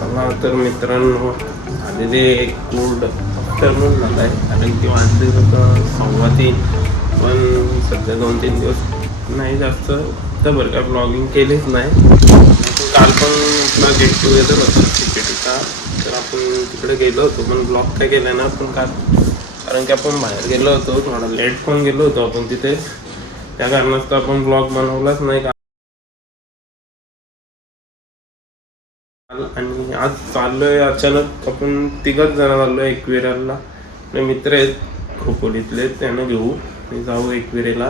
चला तर मित्रांनो, आलेले एक गुड आफ्टरनून झाला आहे. कारण की वाजले होतं 2:15. पण सध्या 2-3 दिवस नाही जास्त तर बरं का ब्लॉगिंग केलीच नाही. काल पण आपला गेट टुगेदर होता क्रिकेटचा, तर आपण तिकडे गेलो होतो पण ब्लॉग काय केला ना आपण काल. कारण की आपण बाहेर गेलो होतो, थोडा लेट पण गेलो होतो आपण तिथे, त्या कारणास्तव आपण ब्लॉग बनवलाच नाही. आणि आज चाललोय अचानक, आपण 3 जण चाललोय एकविराला. आपले मित्र आहेत खोपोलीतले, त्यांना घेऊ आणि जाऊ एकविरेला.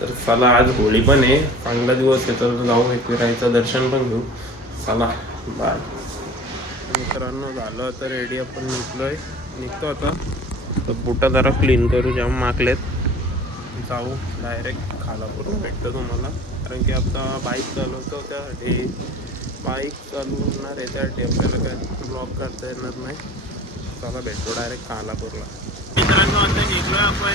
तर चला, आज होळी पण आहे, चांगला दिवस आहे, तर जाऊ एकविराचं दर्शन पण घेऊ. चला बाय मित्रांनो. झालं तर रेडी, आपण निघतो आता. तर बुटा जरा क्लीन करू, जेव्हा मागलेत. जाऊ डायरेक्ट खालापूरून भेटतो तुम्हाला. कारण की आता बाईक चालवतो, त्यासाठी बाईक चालवणार आहे, त्यासाठी आपल्याला काय ब्लॉग करता येणार नाही. चला भेटतो डायरेक्ट खालापूरला. मित्रांनो, आता गेलो आपण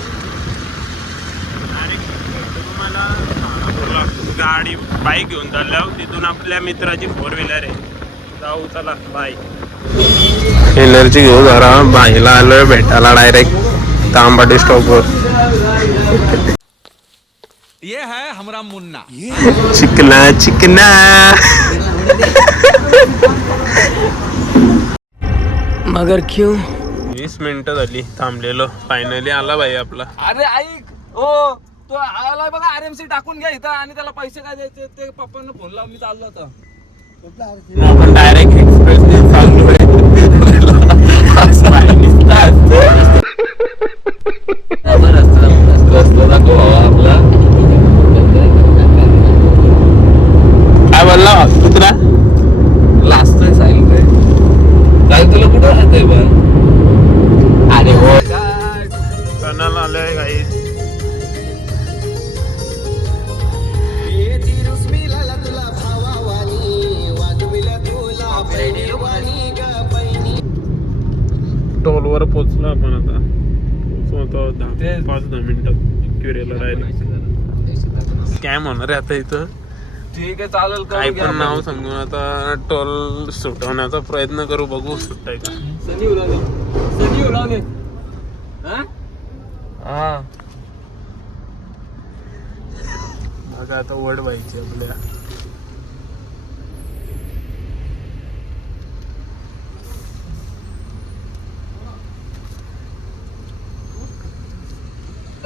डायरेक्ट भेटतो तुम्हाला खालापूरला. गाडी बाईक घेऊन चालल्यावर तिथून आपल्या मित्राची 4 व्हीलर आहे. जाऊ चला, बाय. एनर्जी घेऊ जरा, बाईला आलोय भेटायला डायरेक्ट तांबाटी स्टॉपवर. ये है हमरा मुन्ना, चिकना चिकना. मगर क्यों? 20 मिनिटं झाली थांबलेलो, फायनली आला बाई आपला. अरे ऐक हो, तो आलाय बघा. RMC टाकून घ्या इथं आणि त्याला पैसे काय द्यायचे ते पप्पांना फोन लावून मी चाललो होतो. आपण डायरेक्ट एक्सप्रेस चाललोय. काय बोलला कुत्रा? लाजतोय साहिल रे. काय तुला कुठं राहतोय पण? अरे हो, सणाला आलोय काही. टोलवर पोचलो आपण आता. 5-10 मिनिटात क्युरेला डायरेक्ट. स्कॅम होणार आहे आता इथं. ठीक आहे चालेल. काय पण नाव सांगून आता टोल सुटवण्याचा प्रयत्न करू, बघू सुटाय का. सनी उलावणे. हा बघा आता वड व्हायची आपल्या.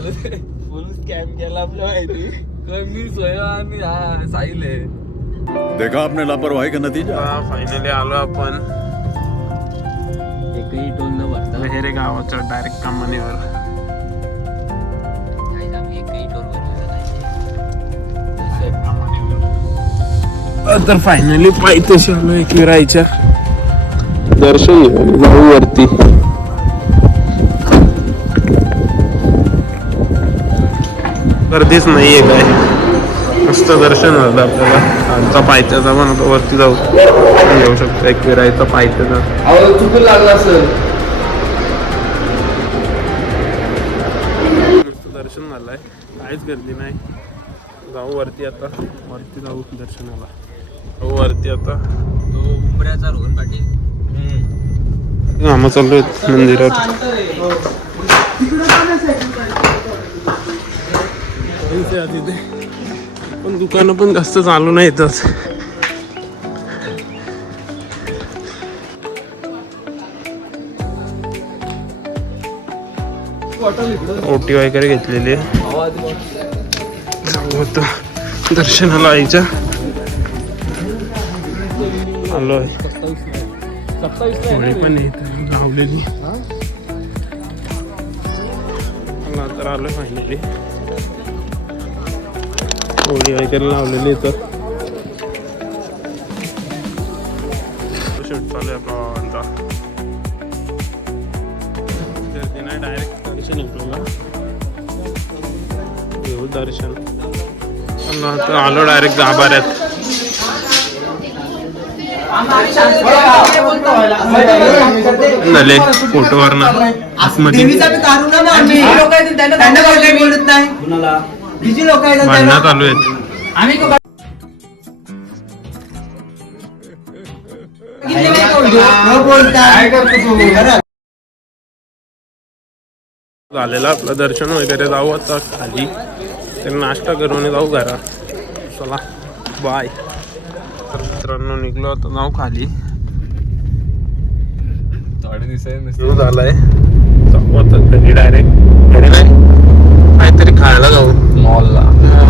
फुल स्कॅम केला आपल्या माहिती. कमी सोय आणि हा साहिल आहे. देखा आपने लापरवाही का नतीजा. फायनली आलो आपण एकही टोल न भरता लहेरे गावाच्या डायरेक्ट कमानीवर. एकही टोल भरलेला नाही. तर फायनली पायथ्याशी आलो एकविरायच्या. दर्शन घेऊन जाऊ वरती. गर्दीच नाहीये काय, मस्त दर्शन झालं आपल्याला. आमचा पायथ्याचा पण आता वरती जाऊ घेऊ शकतो एकविरायचा पायथ्याचा. चुकून लागला असेल. मस्त दर्शन झालंय, काहीच गर्दी नाही. जाऊ वरती आता, वरती जाऊ दर्शनाला. जाऊ वरती आता. तो उंबऱ्याचा रोहन पाटील. आम्ही चाललोय मंदिरात. तिथे पण दुकानं पण जास्त चालू नाही येतच. ओटी वगैरे घेतलेली होत दर्शनाला आईच्या. आलोय, होळी पण लावलेली. तर आलोय फायनली. होळी वगैरे लावलेली इथं. शूट चालू आहे आपला. गर्दी नाही, डायरेक्ट दर्शन आपल्याला घेऊ दर्शन. आता आलो डायरेक्ट गाभाऱ्यात. झाले फोटोवरनं आतमध्ये भांडणं चालू आहेत. झालेलं आपलं दर्शन वगैरे, जाऊ आता खाली, तर नाश्ता करून जाऊ घरा. चला बाय. तर मित्रांनो निघलो आता, जाऊ खाली. थोडे दिवसांनी सुरू झालाय, जाऊ आता घरी डायरेक्ट. घरी नाही, काहीतरी खायला जाऊ मॉलला.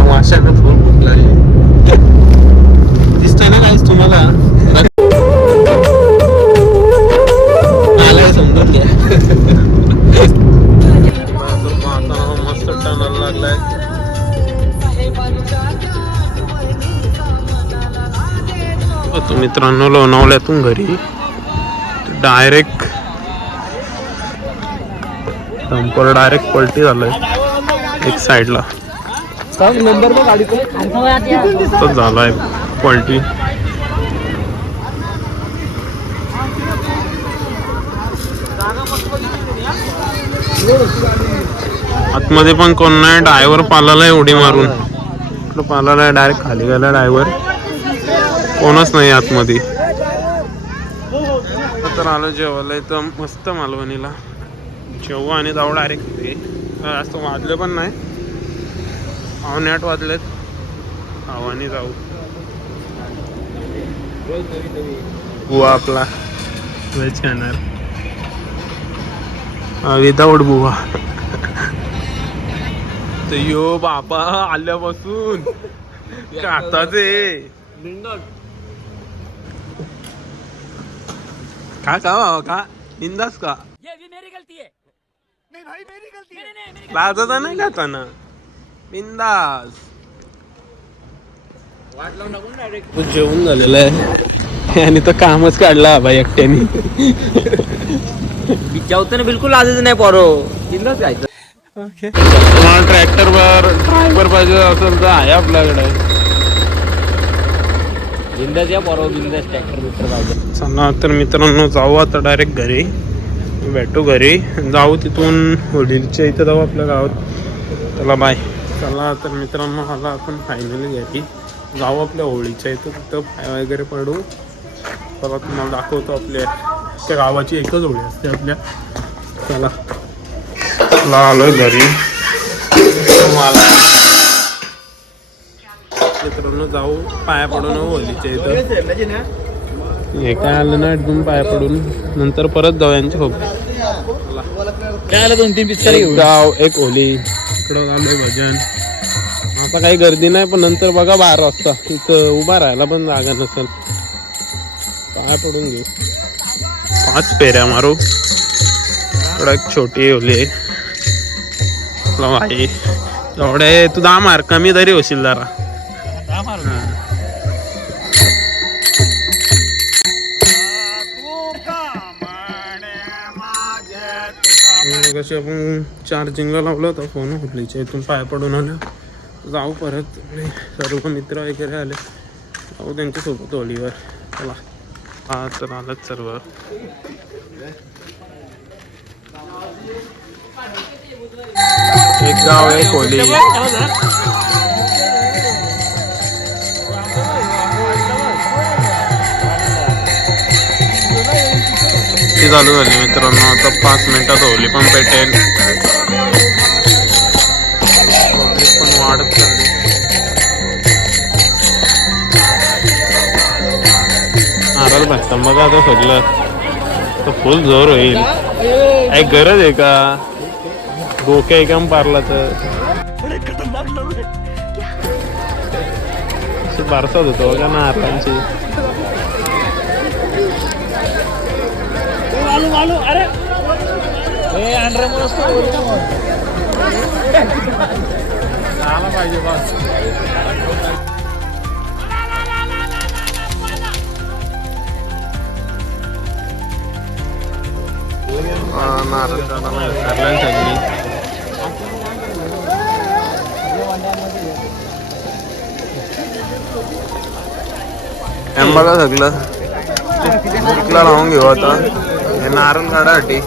माशाने फुल फुटलाय. दिसतंय ना काहीच तुम्हाला? आलाय समजून घ्या. मस्त टनाला लागलाय. तो मित्रांनो लोणावळ्यातून घरी डायरेक्ट डंपर डायरेक्ट पलटी झालाय एक साइडला. नंबर मग गाडीचा झालाय पलटी. आतमध्ये पण कोण नाही, ड्रायव्हर पालाला उडी मारून पालाला डायरेक्ट खाली गेला ड्रायव्हर, कोणच नाही आतमध्ये. तर आलो जेवायला इथं मस्त मालवणीला, जेवू आणि जाऊ डायरेक्ट ते. जास्त वाजले पण नाही, 7:15 वाजलेत. आवानी जाऊ. बुवा आपला व्हेज खाणार, विदाऊट बुवा. तर यो बाबा आल्यापासून काताचे का बाबा का बिंदास का लाजता नाही खाताना बिंदास. जेवण झालेलं आहे आणि तो कामच काढला बाई एकट्याने. जेवताना बिलकुल लाजच नाही पोरो, बिंदास जायचं. तुम्हाला ट्रॅक्टर वर ड्रायव्हर पाहिजे असेल तर आहे आपल्याकडे. बिंदास या पोरो, बिंदास ट्रॅक्टर बिक्टर पाहिजे. चला तर मित्रांनो जाऊ आता डायरेक्ट घरी, भेटू घरी. जाऊ तिथून वडीलच्या इथं जाऊ आपल्या गावात. चला बाय. चला तर मित्रांनो आला आपण फायनली घरी. जाऊ आपल्या होळीच्या इथं, तिथं पाय वगैरे पडू. चला तुम्हाला दाखवतो आपल्या त्या गावाची एकच होळी असते आपल्या. चला चला आलोय घरी. मित्रांनो जाऊ पाया पडून होळीच्या इथं. हे काय आलं ना एकदम पाया पडून, नंतर परत जाऊ यांच्या सोबत. काय 2-3 पिक्चर एक गाव एक होली, इकडं आलोय भजन. आता काही गर्दी नाही, पण नंतर बघा 12 वाजता इथं उभा राहायला पण जागा नसेल. पाया पडून घेऊ, 5 फेऱ्या मारू. इकडं एक छोटी होली आहे. भाई एवढे तू 10 मार, कमी तरी होशील जरा. कशी आपण चार्जिंगला लावलं होतं फोन होटलीच्या इथून, पाया पडून आलं. जाऊ परत, सर्व मित्र वगैरे आले, जाऊ त्यांच्यासोबत होळीवर. चला हा तर आलंच सर्व. एक गाव एक होली. चालू झाली मित्रांनो, आता 5 मिनिटात होली पण पेटेल. पब्लिक पण वाढत चालली. नारळ भाजता मग आता सगळं तर फुल जोर होईल. काही गरज आहे का डोक्या एकदम पारला तर बारसात होतो का नारळांची. अरे आला पाहिजे बस. नारळ आंबाला सगळं इकला लावून घेऊ आता. हे नारळ काढासाठी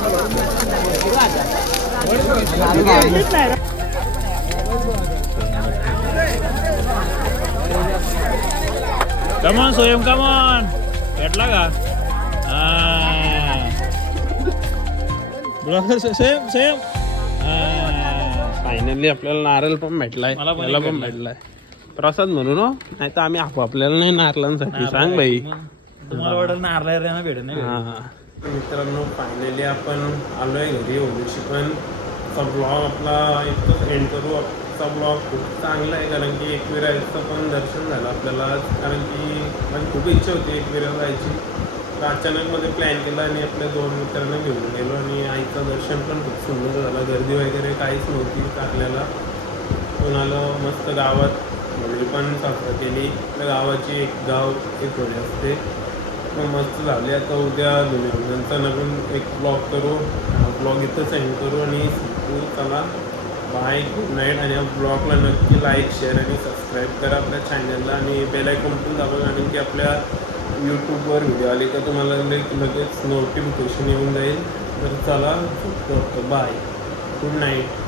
कमॉन सोयम कमॉन, भेटला का? हा सेम सेम फायनली आपल्याला नारळ पण भेटलाय मला पण मला एक पण भेटलाय प्रसाद म्हणून हो नाही तर आम्ही आपल्याला नाही नारळांसाठी सांग भाई तुम्हाला वाटत नारळा रे ना भेट नाही हा मित्रांनो फायनली आपण आलोय घरी होलीशी पण ब्लॉग आपला इतकंच एंड करू आजचा ब्लॉग खूप चांगला आहे कारण की एकविराचं पण दर्शन झालं आपल्याला कारण की माझी खूप इच्छा होती एकविराला जायची तर अचानकमध्ये प्लॅन केला आणि आपल्या 2 मित्रांना घेऊन गेलो आणि आईचं दर्शन पण खूप सुंदर झालं गर्दी वगैरे काहीच नव्हती आपल्याला कोणाला मस्त गावात होळी पण साजरा केली आपल्या गावाची एक होळी असते मग मस्त झाले आता उद्या नंतर नवीन एक ब्लॉग करू ब्लॉग इथं सेंड करू आणि चला बाय गुड नाईट आणि या ब्लॉगला नक्की लाईक शेअर आणि सबस्क्राईब करा आपल्या चॅनलला आणि बेल आयकॉन पण दाबा कारण की आपल्या यूट्यूबवर व्हिडिओ आले का तुम्हाला लगेच नोटिफिकेशन येऊन जाईल तर चला बाय गुड नाईट